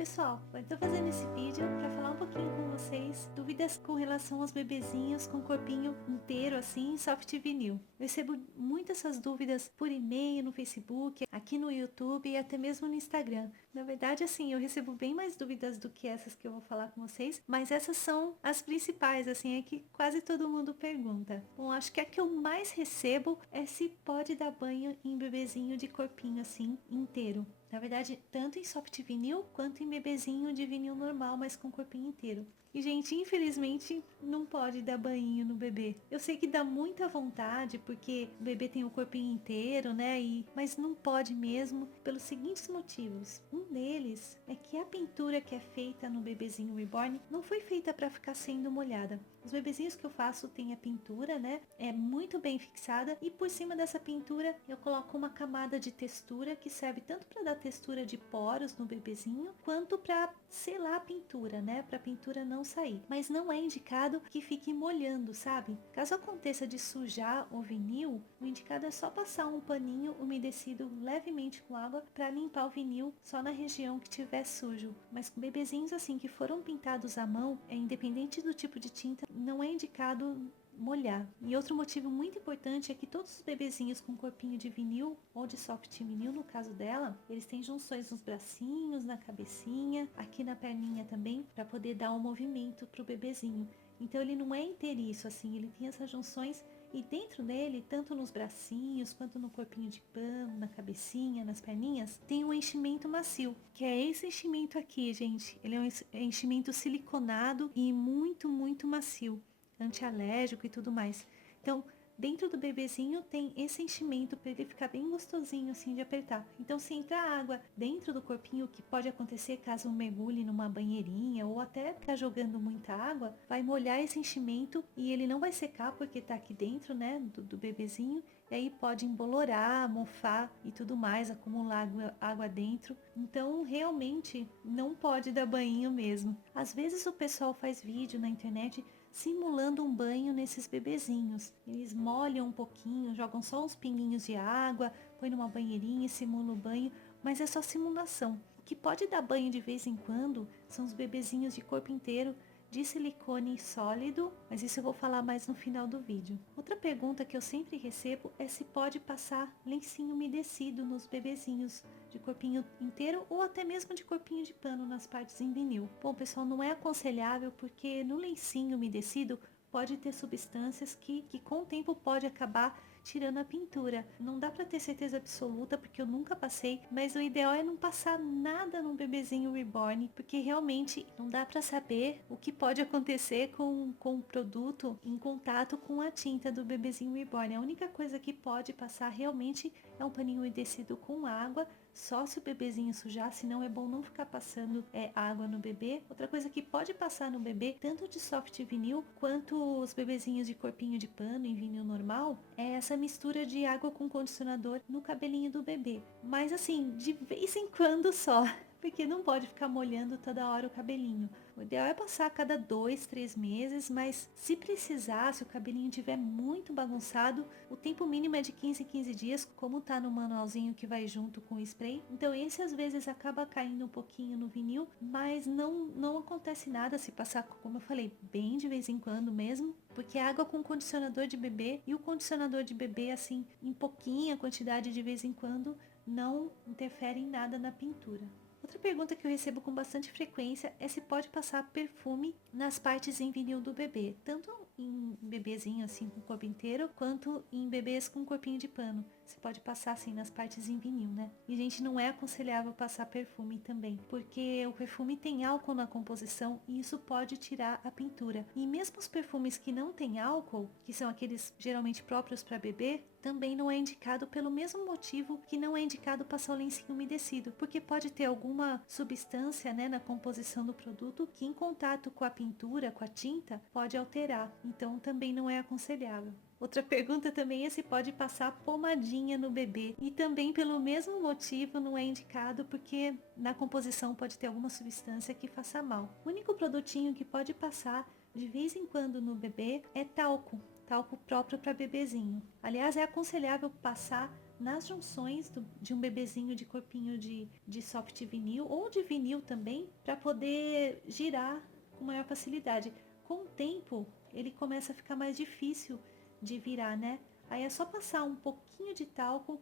pessoal, eu tô fazendo esse vídeo para falar um pouquinho com vocês dúvidas com relação aos bebezinhos com corpinho inteiro assim, soft vinil. Eu recebo muitas essas dúvidas por e-mail, no Facebook, aqui no YouTube e até mesmo no Instagram. Na verdade, assim, eu recebo bem mais dúvidas do que essas que eu vou falar com vocês, mas essas são as principais, assim, é que quase todo mundo pergunta. Bom, acho que a que eu mais recebo é se pode dar banho em bebezinho de corpinho assim, inteiro. Na verdade, tanto em soft vinil quanto em bebezinho de vinil normal, mas com corpinho inteiro. E, gente, infelizmente, não pode dar banho no bebê. Eu sei que dá muita vontade, porque o bebê tem o corpinho inteiro, né? Mas não pode mesmo, pelos seguintes motivos. Um deles é que a pintura que é feita no bebezinho reborn não foi feita para ficar sendo molhada. Os bebezinhos que eu faço têm a pintura, né? É muito bem fixada e por cima dessa pintura eu coloco uma camada de textura que serve tanto para dar textura de poros no bebezinho, quanto para selar a pintura, né? Para a pintura não sair. Mas não é indicado que fique molhando, sabe? Caso aconteça de sujar o vinil, o indicado é só passar um paninho umedecido levemente com água para limpar o vinil só na região que tiver sujo. Mas com bebezinhos assim que foram pintados à mão, independente do tipo de tinta, não é indicado molhar. E outro motivo muito importante é que todos os bebezinhos com corpinho de vinil ou de soft vinil, no caso dela, eles têm junções nos bracinhos, na cabecinha, aqui na perninha também, para poder dar um movimento pro bebezinho. Então ele não é inteiriço assim, ele tem essas junções e dentro dele, tanto nos bracinhos quanto no corpinho de pano, na cabecinha, nas perninhas, tem um enchimento macio, que é esse enchimento aqui, gente. Ele é um enchimento siliconado e muito macio, antialérgico e tudo mais. Então, dentro do bebezinho tem esse enchimento para ele ficar bem gostosinho assim de apertar. Então, se entrar água dentro do corpinho, o que pode acontecer caso mergulhe numa banheirinha ou até ficar jogando muita água, vai molhar esse enchimento e ele não vai secar porque tá aqui dentro, né, do bebezinho. E aí pode embolorar, mofar e tudo mais, acumular água dentro. Então, realmente, não pode dar banho mesmo. Às vezes o pessoal faz vídeo na internet simulando um banho nesses bebezinhos. Eles molham um pouquinho, jogam só uns pinguinhos de água, põem numa banheirinha e simulam o banho, mas é só simulação. O que pode dar banho de vez em quando são os bebezinhos de corpo inteiro de silicone sólido, mas isso eu vou falar mais no final do vídeo. Outra pergunta que eu sempre recebo é se pode passar lencinho umedecido nos bebezinhos de corpinho inteiro ou até mesmo de corpinho de pano nas partes em vinil. Bom, pessoal, não é aconselhável porque no lencinho umedecido pode ter substâncias que com o tempo pode acabar tirando a pintura. Não dá para ter certeza absoluta porque eu nunca passei, mas o ideal é não passar nada num bebezinho reborn, porque realmente não dá para saber o que pode acontecer com o produto em contato com a tinta do bebezinho reborn. A única coisa que pode passar realmente é um paninho umedecido com água, só se o bebezinho sujar, senão é bom não ficar passando água no bebê. Outra coisa que pode passar no bebê, tanto de soft vinil quanto os bebezinhos de corpinho de pano em vinil normal, é essa mistura de água com condicionador no cabelinho do bebê. Mas assim, de vez em quando só, porque não pode ficar molhando toda hora o cabelinho. O ideal é passar a cada 2, 3 meses, mas se precisar, se o cabelinho estiver muito bagunçado, o tempo mínimo é de 15 em 15 dias, como tá no manualzinho que vai junto com o spray. Então esse às vezes acaba caindo um pouquinho no vinil, mas não acontece nada se passar, como eu falei, bem de vez em quando mesmo, porque a água com condicionador de bebê e o condicionador de bebê assim, em pouquinha quantidade de vez em quando, não interfere em nada na pintura. Outra pergunta que eu recebo com bastante frequência é se pode passar perfume nas partes em vinil do bebê, tanto em bebezinho assim com o corpo inteiro, quanto em bebês com corpinho de pano. Você pode passar assim nas partes em vinil, né? E gente, não é aconselhável passar perfume também, porque o perfume tem álcool na composição e isso pode tirar a pintura. E mesmo os perfumes que não têm álcool, que são aqueles geralmente próprios para bebê, também não é indicado pelo mesmo motivo que não é indicado passar o lencinho umedecido, porque pode ter alguma substância, né, na composição do produto que em contato com a pintura, com a tinta, pode alterar. Então também não é aconselhável. Outra pergunta também é se pode passar pomadinha no bebê. E também pelo mesmo motivo não é indicado porque na composição pode ter alguma substância que faça mal. O único produtinho que pode passar de vez em quando no bebê é talco. talco próprio para bebezinho. Aliás, é aconselhável passar nas junções de um bebezinho de corpinho de soft vinil ou de vinil também, para poder girar com maior facilidade. Com o tempo, ele começa a ficar mais difícil de virar, né? Aí é só passar um pouquinho de talco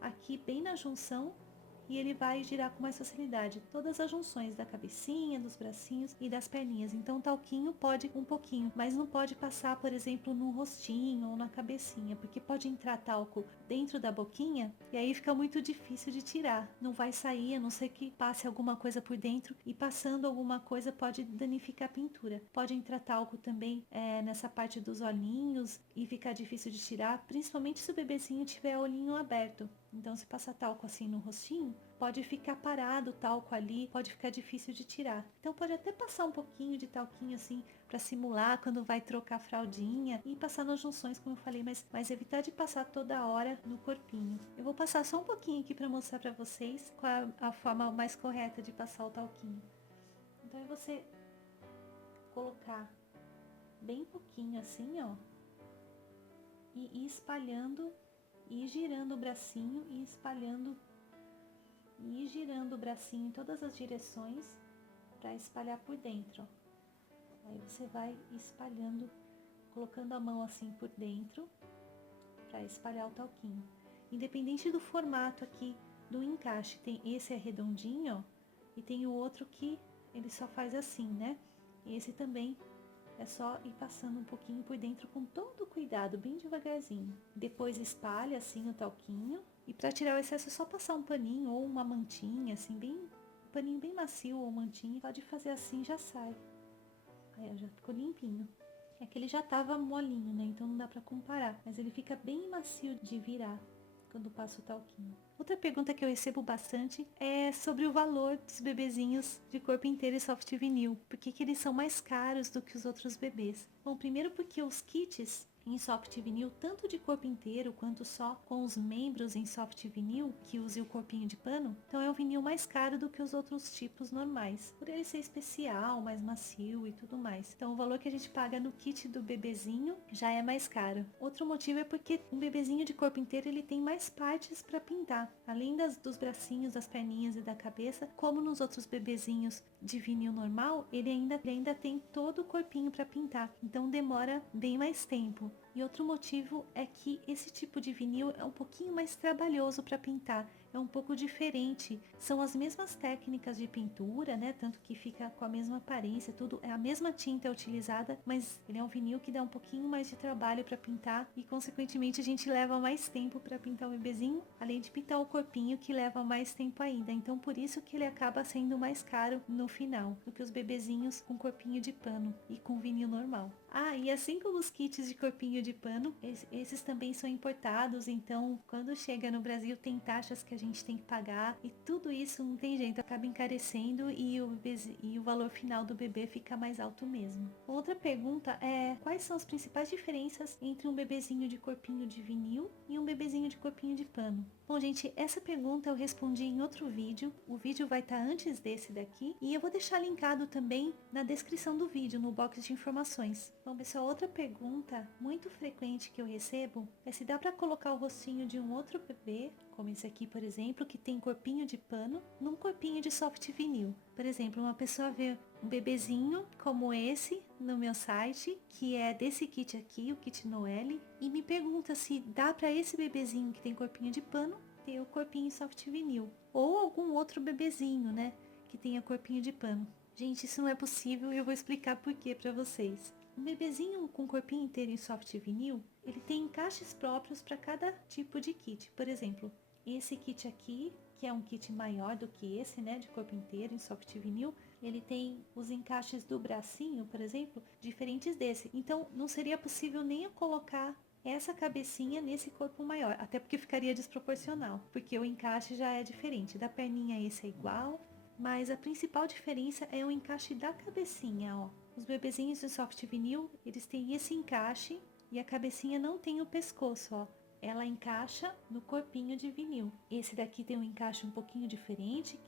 aqui bem na junção e ele vai girar com mais facilidade todas as junções da cabecinha, dos bracinhos e das perninhas. Então o talquinho pode um pouquinho, mas não pode passar, por exemplo, no rostinho ou na cabecinha, porque pode entrar talco dentro da boquinha e aí fica muito difícil de tirar. Não vai sair, a não ser que passe alguma coisa por dentro, e passando alguma coisa pode danificar a pintura. Pode entrar talco também nessa parte dos olhinhos e ficar difícil de tirar, principalmente se o bebezinho tiver o olhinho aberto. Então, se passar talco assim no rostinho, pode ficar parado o talco ali, pode ficar difícil de tirar. Então, pode até passar um pouquinho de talquinho assim para simular quando vai trocar a fraldinha e passar nas junções, como eu falei, mas evitar de passar toda hora no corpinho. Eu vou passar só um pouquinho aqui para mostrar para vocês qual a forma mais correta de passar o talquinho. Então, é você colocar bem pouquinho assim, ó, e ir espalhando, e ir girando o bracinho e espalhando, e ir girando o bracinho em todas as direções para espalhar por dentro. Aí você vai espalhando, colocando a mão assim por dentro para espalhar o talquinho. Independente do formato aqui do encaixe, tem esse é redondinho, ó, e tem o outro que ele só faz assim, né? Esse também é só ir passando um pouquinho por dentro com todo cuidado, bem devagarzinho. Depois espalha assim o talquinho. E para tirar o excesso é só passar um paninho ou uma mantinha, assim, um paninho bem macio ou mantinha. Pode fazer assim, já sai. Aí já ficou limpinho. É que ele já tava molinho, né? Então não dá para comparar. Mas ele fica bem macio de virar quando passa o talquinho. Outra pergunta que eu recebo bastante é sobre o valor dos bebezinhos de corpo inteiro e soft vinil. Por que eles são mais caros do que os outros bebês? Bom, primeiro porque os kits em soft vinil, tanto de corpo inteiro quanto só com os membros em soft vinil, que use o corpinho de pano, então é um vinil mais caro do que os outros tipos normais, por ele ser especial, mais macio e tudo mais. Então o valor que a gente paga no kit do bebezinho já é mais caro. Outro motivo é porque um bebezinho de corpo inteiro ele tem mais partes para pintar, além dos bracinhos, das perninhas e da cabeça, como nos outros bebezinhos de vinil normal, ele ainda tem todo o corpinho para pintar, então demora bem mais tempo. E outro motivo é que esse tipo de vinil é um pouquinho mais trabalhoso para pintar, é um pouco diferente. São as mesmas técnicas de pintura, né? Tanto que fica com a mesma aparência, tudo é a mesma tinta utilizada, mas ele é um vinil que dá um pouquinho mais de trabalho para pintar e, consequentemente, a gente leva mais tempo para pintar o bebezinho, além de pintar o corpinho, que leva mais tempo ainda. Então, por isso que ele acaba sendo mais caro no final do que os bebezinhos com corpinho de pano e com vinil normal. Ah, e assim como os kits de corpinho de pano, esses também são importados, então quando chega no Brasil tem taxas que a gente tem que pagar e tudo isso não tem jeito, acaba encarecendo e o valor final do bebê fica mais alto mesmo. Outra pergunta é: quais são as principais diferenças entre um bebezinho de corpinho de vinil e um bebezinho de corpinho de pano? Bom, gente, essa pergunta eu respondi em outro vídeo. O vídeo vai estar antes desse daqui e eu vou deixar linkado também na descrição do vídeo, no box de informações. Bom, pessoal, outra pergunta muito frequente que eu recebo é se dá para colocar o rostinho de um outro bebê, como esse aqui, por exemplo, que tem corpinho de pano, num corpinho de soft vinil. Por exemplo, uma pessoa vê um bebezinho como esse no meu site, que é desse kit aqui, o kit Noelle, e me pergunta se dá para esse bebezinho que tem corpinho de pano ter o corpinho soft vinil, ou algum outro bebezinho, né, que tenha corpinho de pano. Gente, isso não é possível e eu vou explicar por que para vocês. Um bebezinho com corpinho inteiro em soft vinil, ele tem encaixes próprios para cada tipo de kit. Por exemplo, esse kit aqui, que é um kit maior do que esse, né, de corpo inteiro em soft vinil, ele tem os encaixes do bracinho, por exemplo, diferentes desse. Então, não seria possível nem eu colocar essa cabecinha nesse corpo maior, até porque ficaria desproporcional, porque o encaixe já é diferente. Da perninha esse é igual, mas a principal diferença é o encaixe da cabecinha, ó. Os bebezinhos de soft vinil, eles têm esse encaixe e a cabecinha não tem o pescoço, ó. ela encaixa no corpinho de vinil. Esse daqui tem um encaixe um pouquinho diferente,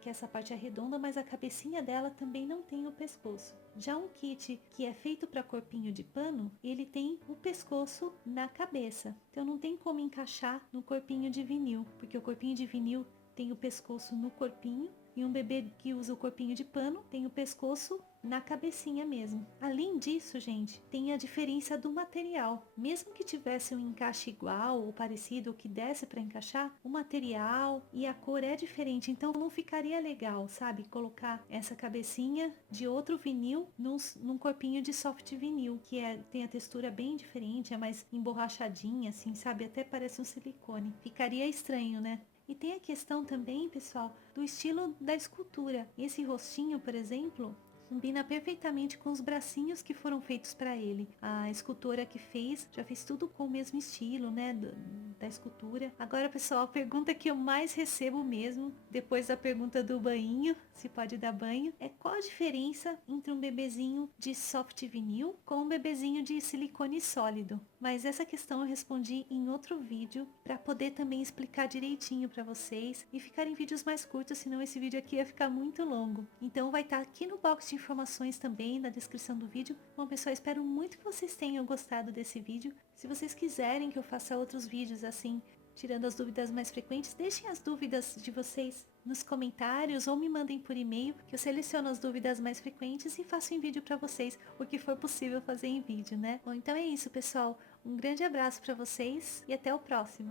que essa parte é redonda, mas a cabecinha dela também não tem o pescoço. Já um kit que é feito para corpinho de pano, ele tem o pescoço na cabeça. Então não tem como encaixar no corpinho de vinil, porque o corpinho de vinil tem o pescoço no corpinho, e um bebê que usa o corpinho de pano tem o pescoço na cabecinha mesmo. Além disso, gente, tem a diferença do material. Mesmo que tivesse um encaixe igual ou parecido, ou que desse para encaixar, o material e a cor é diferente. Então não ficaria legal, sabe? Colocar essa cabecinha de outro vinil num corpinho de soft vinil, que tem a textura bem diferente, é mais emborrachadinha, assim, sabe? Até parece um silicone. Ficaria estranho, né? E tem a questão também, pessoal, do estilo da escultura. Esse rostinho, por exemplo, combina perfeitamente com os bracinhos que foram feitos para ele. A escultora que fez, já fez tudo com o mesmo estilo, né, da escultura. Agora, pessoal, a pergunta que eu mais recebo mesmo, depois da pergunta do banho, se pode dar banho, é qual a diferença entre um bebezinho de soft vinil com um bebezinho de silicone sólido. Mas essa questão eu respondi em outro vídeo, para poder também explicar direitinho para vocês e ficarem vídeos mais curtos, senão esse vídeo aqui ia ficar muito longo. Então vai estar aqui no box de informações também, na descrição do vídeo. Bom, pessoal, espero muito que vocês tenham gostado desse vídeo. Se vocês quiserem que eu faça outros vídeos assim, tirando as dúvidas mais frequentes, deixem as dúvidas de vocês nos comentários ou me mandem por e-mail, que eu seleciono as dúvidas mais frequentes e faço em vídeo para vocês, o que for possível fazer em vídeo, né? Bom, então é isso, pessoal. Um grande abraço para vocês e até o próximo.